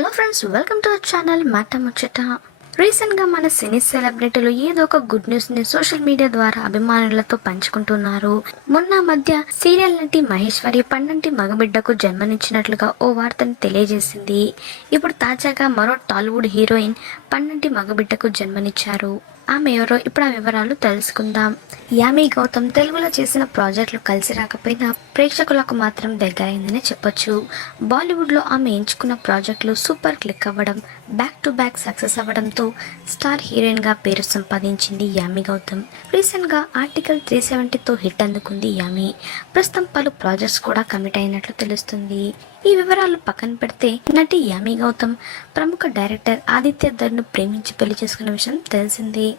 Hello friends welcome to our channel మాట ముచ్చట రీసెంట్గా మన సినీ సెలబ్రిటీలు ఏదో ఒక గుడ్ న్యూస్ని సోషల్ మీడియా ద్వారా అభిమానులతో పంచుకుంటున్నారు. మొన్న మధ్య సీరియల్ నటి మహేశ్వరి పన్నంటి మగబిడ్డకు జన్మనిచ్చినట్లుగా ఓ వార్తను తెలియజేసింది. ఇప్పుడు తాజాగా మరో టాలీవుడ్ హీరోయిన్ పన్నంటి మగబిడ్డకు జన్మనిచ్చారు. ఆమె ఎవరో ఇప్పుడు ఆ వివరాలు తెలుసుకుందాం. యామి గౌతమ్ తెలుగులో చేసిన ప్రాజెక్టులు కలిసి రాకపోయినా ప్రేక్షకులకు మాత్రం దగ్గరైందని చెప్పొచ్చు. బాలీవుడ్లో ఆమె ఎంచుకున్న ప్రాజెక్టులు సూపర్ క్లిక్ అవ్వడం బ్యాక్ టు బ్యాక్ సక్సెస్ అవ్వడంతో స్టార్ హీరోయిన్గా పేరు సంపాదించింది యామి గౌతమ్. రీసెంట్గా ఆర్టికల్ త్రీ సెవెంటీతో హిట్ అందుకుంది యామి. ప్రస్తుతం పలు ప్రాజెక్ట్స్ కూడా కమిట్ అయినట్లు తెలుస్తుంది. ఈ వివరాలు పక్కన పెడితే నటి యామి గౌతమ్ ప్రముఖ డైరెక్టర్ ఆదిత్య ధర్ను ప్రేమించి పెళ్ళి చేసుకున్న విషయం తెలిసిందే.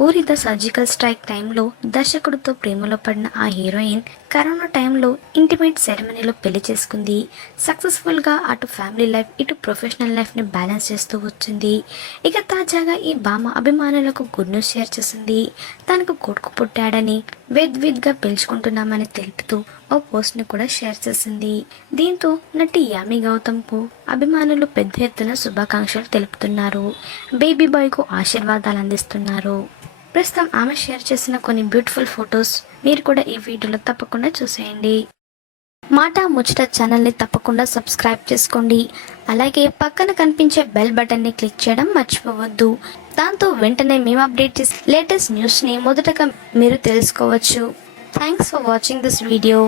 ఊరి ద సర్జికల్ స్ట్రైక్ టైంలో దర్శకుడితో ప్రేమలో పడిన ఆ హీరోయిన్ కరోనా టైంలో ఇంటిమేట్ సెరమనీలో పెళ్ళి చేసుకుంది. సక్సెస్ఫుల్గా అటు ఫ్యామిలీ లైఫ్ ఇటు ప్రొఫెషనల్ లైఫ్ని బ్యాలెన్స్ చేస్తూ వచ్చింది. ఇక తాజాగా ఈ భామ అభిమానులకు గుడ్ న్యూస్ షేర్ చేసింది. తనకు కొడుకు పుట్టాడని వేద్ విద్గా పిలుచుకుంటున్నామని తెలుపుతూ ఓ పోస్ట్ని కూడా షేర్ చేసింది. దీంతో నటి యామి గౌతమ్కు అభిమానులు పెద్ద ఎత్తున శుభాకాంక్షలు తెలుపుతున్నారు. బేబీ బాయ్కు ఆశీర్వాదాలు అందిస్తున్నారు. ప్రస్తుతం ఆమె షేర్ చేసిన కొన్ని బ్యూటిఫుల్ ఫొటోస్ మీరు కూడా ఈ వీడియోలో తప్పకుండా చూసేయండి. మాట ముచ్చట ఛానల్ని తప్పకుండా సబ్స్క్రైబ్ చేసుకోండి. అలాగే పక్కన కనిపించే బెల్ బటన్ని క్లిక్ చేయడం మర్చిపోవద్దు. దాంతో వెంటనే మేము అప్డేట్ చేసే లేటెస్ట్ న్యూస్ని మొదటగా మీరు తెలుసుకోవచ్చు. Thanks for watching this video